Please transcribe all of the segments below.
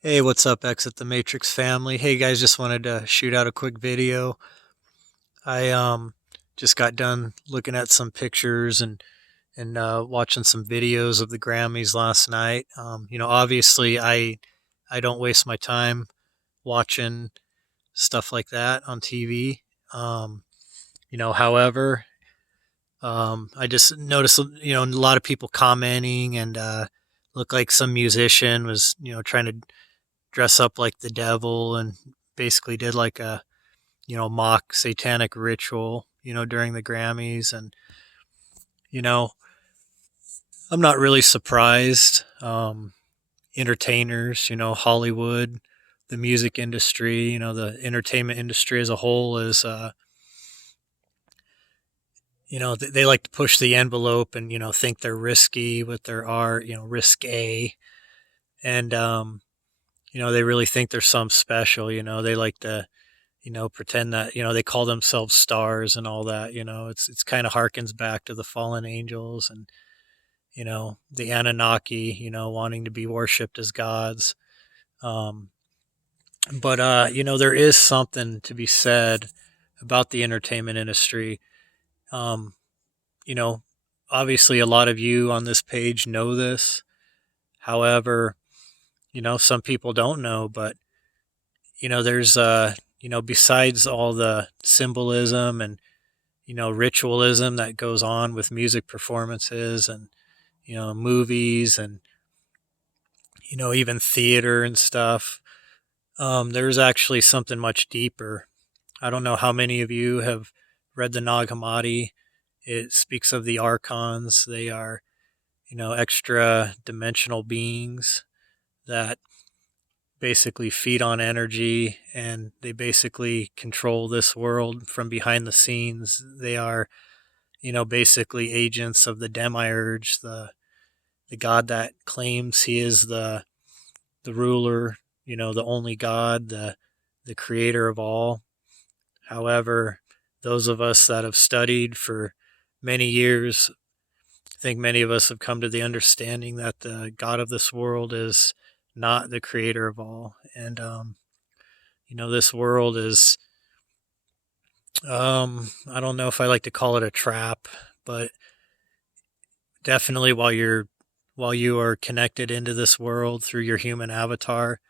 Hey, what's up, Exit the Matrix family? Hey guys, just wanted to shoot out a quick video. I just got done looking at some pictures and watching some videos of the Grammys last night. Obviously I don't waste my time watching stuff like that on TV. However, I just noticed a lot of people commenting and looked like some musician was trying to dress up like the devil and basically did like a mock satanic ritual during the Grammys. And you know I'm not really surprised. Entertainers, Hollywood, the music industry, the entertainment industry as a whole is they like to push the envelope and think they're risky with their art, risque. And they really think they're some special. They like to pretend that they call themselves stars and all that. It's kind of harkens back to the fallen angels and the Anunnaki, wanting to be worshipped as gods. Um, but there is something to be said about the entertainment industry. Um, you know, Obviously, a lot of you on this page know this. However, some people don't know, but there's besides all the symbolism and ritualism that goes on with music performances and movies and even theater and stuff. There's actually something much deeper. I don't know how many of you have read the Nag Hammadi. It speaks of the archons. They are extra dimensional beings that basically feed on energy, and they basically control this world from behind the scenes. They are basically agents of the demiurge, the god that claims he is the ruler, the only god, the creator of all. However, those of us that have studied for many years, I think many of us have come to the understanding that the god of this world is not the creator of all. And this world is, I don't know if I like to call it a trap, but definitely while you are connected into this world through your human avatar,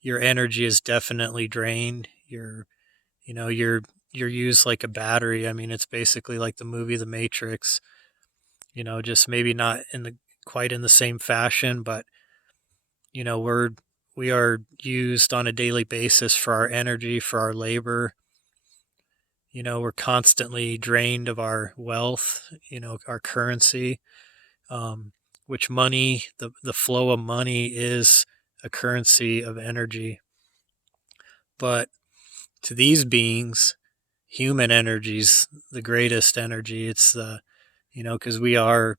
your energy is definitely drained. You're used like a battery. I mean, it's basically like the movie The Matrix. Just maybe not in the quite in the same fashion, but you know we're we are used on a daily basis for our energy, for our labor. We're constantly drained of our wealth, our currency, um, which money, the flow of money is a currency of energy. But to these beings, human energy is the greatest energy. It's because we are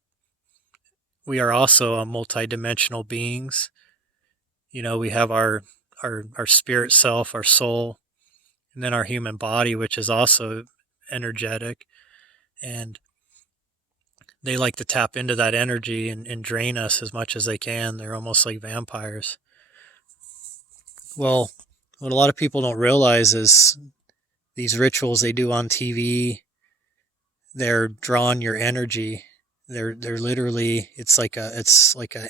also a multidimensional beings. We have our spirit self, our soul, and then our human body, which is also energetic. And they like to tap into that energy and drain us as much as they can. They're almost like vampires. Well, what a lot of people don't realize is these rituals they do on TV, they're drawing your energy. They're literally it's like a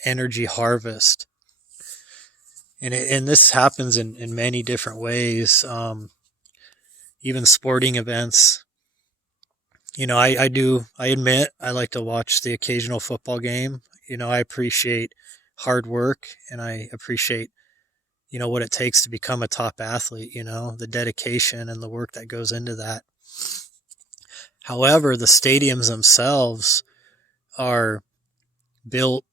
energy harvest. And this happens in many different ways. Even sporting events. I admit I like to watch the occasional football game. I appreciate hard work, and I appreciate what it takes to become a top athlete, the dedication and the work that goes into that. However, the stadiums themselves are built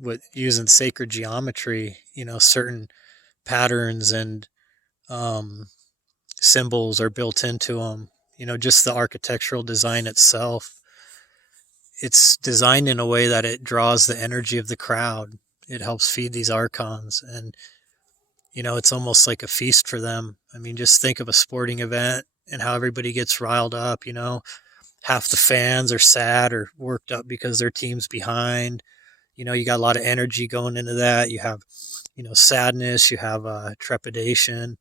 with using sacred geometry, certain patterns and um, symbols are built into them. Just the architectural design itself, it's designed in a way that it draws the energy of the crowd. It helps feed these archons, and it's almost like a feast for them. I mean, just think of a sporting event and how everybody gets riled up. Half the fans are sad or worked up because their team's behind. You got a lot of energy going into that. You have sadness, you have trepidation,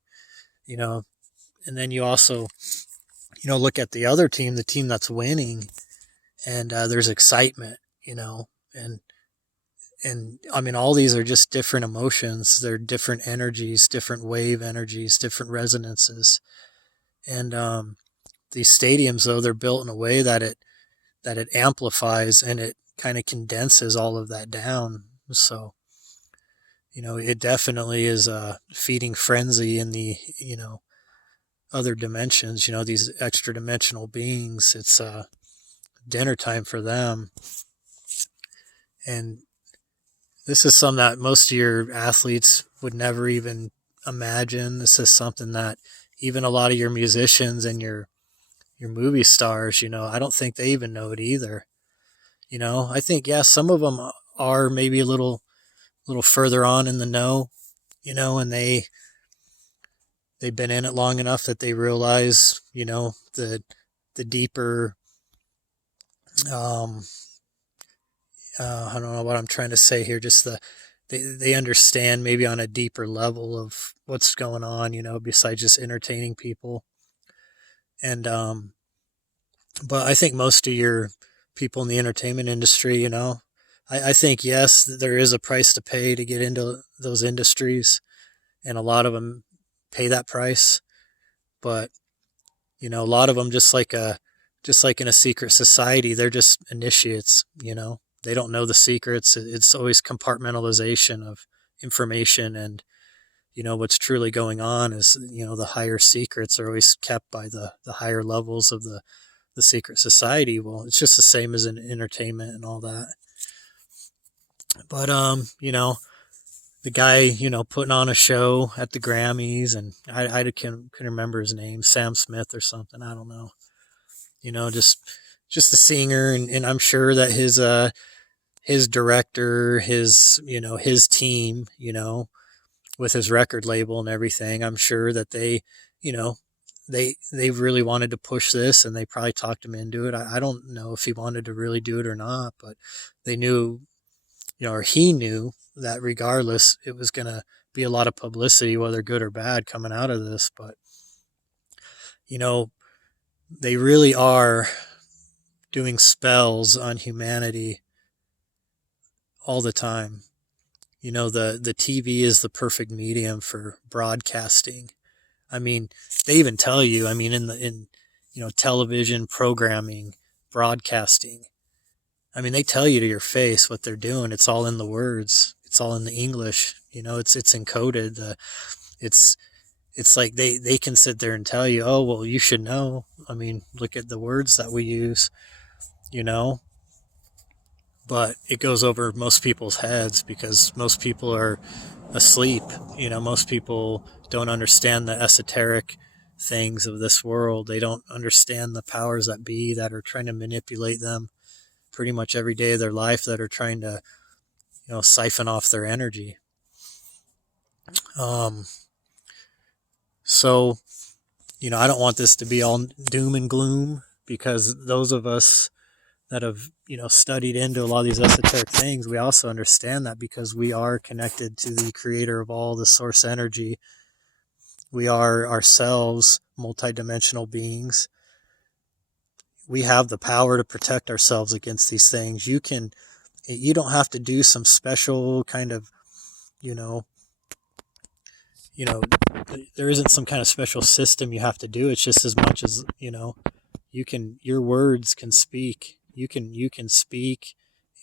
you know, and then you also, look at the other team, the team that's winning, and there's excitement, and I mean, all these are just different emotions. They're different energies, different wave energies, different resonances. And these stadiums, though, they're built in a way that it amplifies and it kind of condenses all of that down. So, it definitely is a feeding frenzy in the, other dimensions, these extra dimensional beings. It's dinner time for them. And this is something that most of your athletes would never even imagine. This is something that even a lot of your musicians and your movie stars, I don't think they even know it either. I think, yeah, some of them are maybe a little further on in the know, and they've been in it long enough that they realize, the deeper, I don't know what I'm trying to say here. Just they understand maybe on a deeper level of what's going on, besides just entertaining people. And, but I think most of your people in the entertainment industry, I think, yes, there is a price to pay to get into those industries, and a lot of them pay that price. But, a lot of them, just like in a secret society, they're just initiates, they don't know the secrets. It's always compartmentalization of information, and what's truly going on is the higher secrets are always kept by the higher levels of the secret society. Well, it's just the same as in entertainment and all that. But the guy putting on a show at the Grammys, and I can remember his name, Sam Smith or something, I don't know. Just a singer, and I'm sure that his director, his team, with his record label and everything, I'm sure that they, they really wanted to push this, and they probably talked him into it. I don't know if he wanted to really do it or not, but they knew, or he knew that regardless, it was going to be a lot of publicity, whether good or bad, coming out of this. But, they really are doing spells on humanity all the time. The TV is the perfect medium for broadcasting. I mean, they even tell you, in television programming, broadcasting, they tell you to your face what they're doing. It's all in the words. It's all in the English. It's encoded. It's like they can sit there and tell you, oh, well, you should know. Look at the words that we use, but it goes over most people's heads because most people are asleep. Most people don't understand the esoteric things of this world. They don't understand the powers that be that are trying to manipulate them pretty much every day of their life, that are trying to, siphon off their energy. So, I don't want this to be all doom and gloom, because those of us that have, studied into a lot of these esoteric things, we also understand that because we are connected to the creator of all, the source energy. We are ourselves multidimensional beings. We have the power to protect ourselves against these things. You don't have to do some special kind of, there isn't some kind of special system you have to do. It's just as much as, your words can speak. You can speak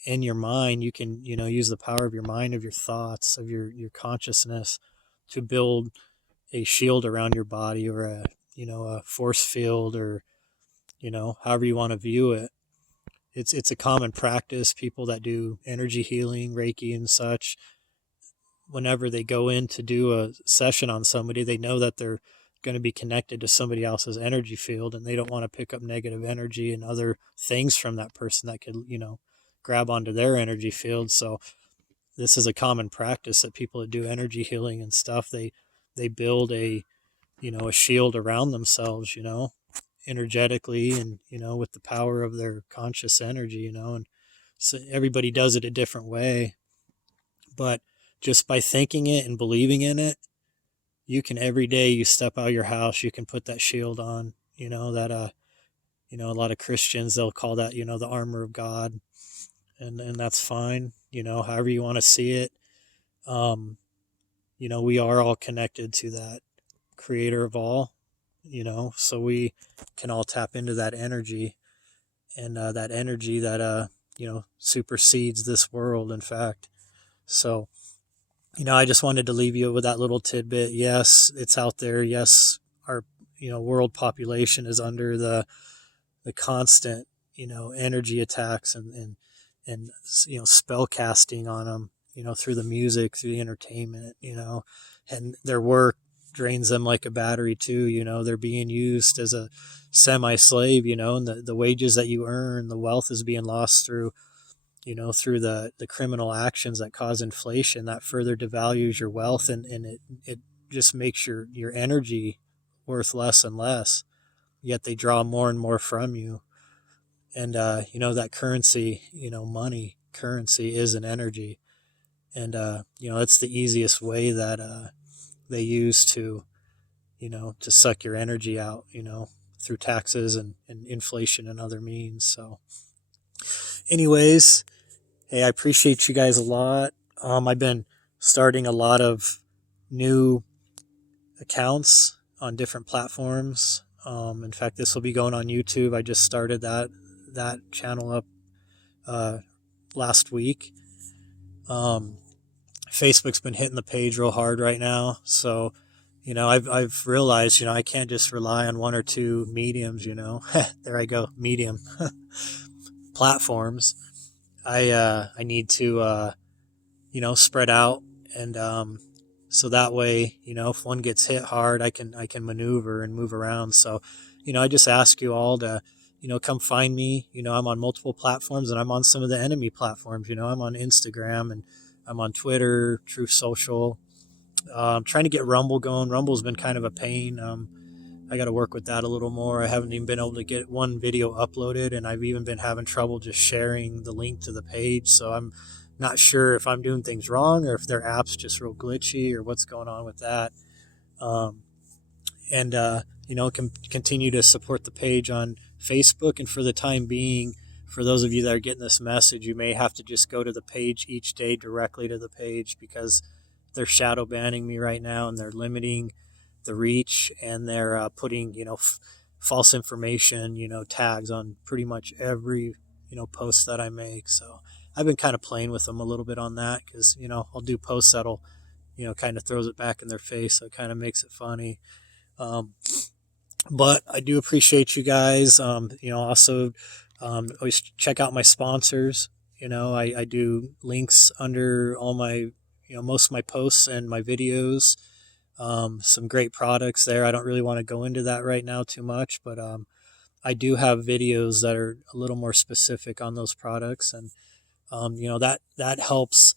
in your mind. You can, use the power of your mind, of your thoughts, of your consciousness to build a shield around your body, or a force field, or, however you want to view it. It's a common practice. People that do energy healing, Reiki and such, whenever they go in to do a session on somebody, they know that they're going to be connected to somebody else's energy field, and they don't want to pick up negative energy and other things from that person that could, grab onto their energy field. So this is a common practice that people that do energy healing and stuff, they build a shield around themselves, energetically, and, with the power of their conscious energy, and so everybody does it a different way. But just by thinking it and believing in it, you can every day you step out of your house, you can put that shield on, that, a lot of Christians, they'll call that, the armor of God. And that's fine, however you want to see it. Um, we are all connected to that creator of all, so we can all tap into that energy, and that energy that, supersedes this world, in fact. So, I just wanted to leave you with that little tidbit. Yes, it's out there. Yes, our, world population is under the constant, energy attacks and spell casting on them, through the music, through the entertainment, and their work drains them like a battery too. They're being used as a semi-slave, and the wages that you earn, the wealth is being lost through, through the criminal actions that cause inflation that further devalues your wealth, and it just makes your energy worth less and less, yet they draw more and more from you. And, that currency, money currency is an energy. And, it's the easiest way that they use to, to suck your energy out, through taxes and inflation and other means. So anyways, hey, I appreciate you guys a lot. I've been starting a lot of new accounts on different platforms. In fact, this will be going on YouTube. I just started that channel up last week. Facebook's been hitting the page real hard right now, so I've realized I can't just rely on one or two mediums. There I go, medium platforms. I need to spread out, and so that way if one gets hit hard, I can maneuver and move around. So I just ask you all to come find me. I'm on multiple platforms, and I'm on some of the enemy platforms. I'm on Instagram, and I'm on Twitter, Truth Social. I'm trying to get Rumble going. Rumble's been kind of a pain. I got to work with that a little more. I haven't even been able to get one video uploaded, and I've even been having trouble just sharing the link to the page. So I'm not sure if I'm doing things wrong or if their app's just real glitchy or what's going on with that. And continue to support the page on Facebook. And for the time being, for those of you that are getting this message, you may have to just go to the page each day, directly to the page, because they're shadow banning me right now, and they're limiting the reach, and they're putting false information tags on pretty much every post that I make. So I've been kind of playing with them a little bit on that, because I'll do posts that'll kind of throws it back in their face, so it kind of makes it funny. But I do appreciate you guys. Also, always check out my sponsors. I do links under all my, most of my posts and my videos. Some great products there. I don't really want to go into that right now too much, but I do have videos that are a little more specific on those products, and that helps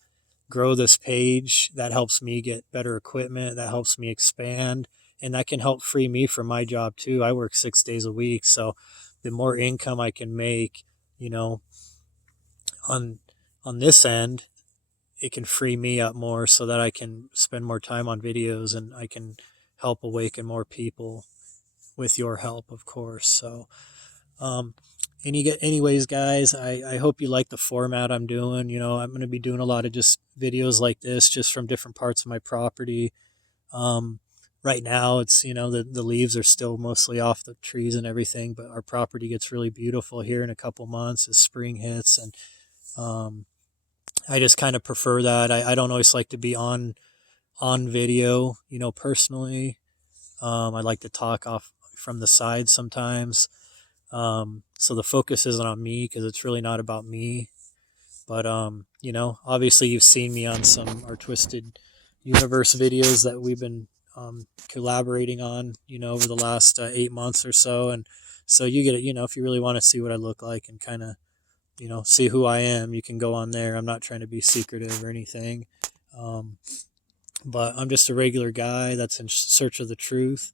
grow this page. That helps me get better equipment. That helps me expand. And that can help free me from my job too. I work 6 days a week. So the more income I can make, on this end, it can free me up more so that I can spend more time on videos, and I can help awaken more people with your help, of course. So, anyways, guys, I hope you like the format I'm doing. I'm going to be doing a lot of just videos like this, just from different parts of my property. Right now it's, the leaves are still mostly off the trees and everything, but our property gets really beautiful here in a couple months as spring hits. And, I just kind of prefer that. I don't always like to be on video, personally. I like to talk off from the side sometimes. So the focus isn't on me, because it's really not about me. But, obviously you've seen me on some Our Twisted Universe videos that we've been collaborating on, over the last 8 months or so. And so you get it, if you really want to see what I look like and kind of, see who I am, you can go on there. I'm not trying to be secretive or anything. But I'm just a regular guy that's in search of the truth.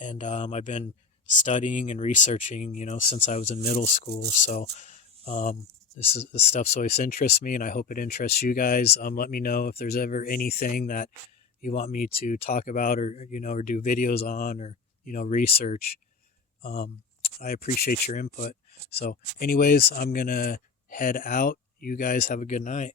And I've been studying and researching, since I was in middle school. So This stuff's always interests me, and I hope it interests you guys. Let me know if there's ever anything that you want me to talk about, or or do videos on, or research. I appreciate your input. So, anyways, I'm gonna head out. You guys have a good night.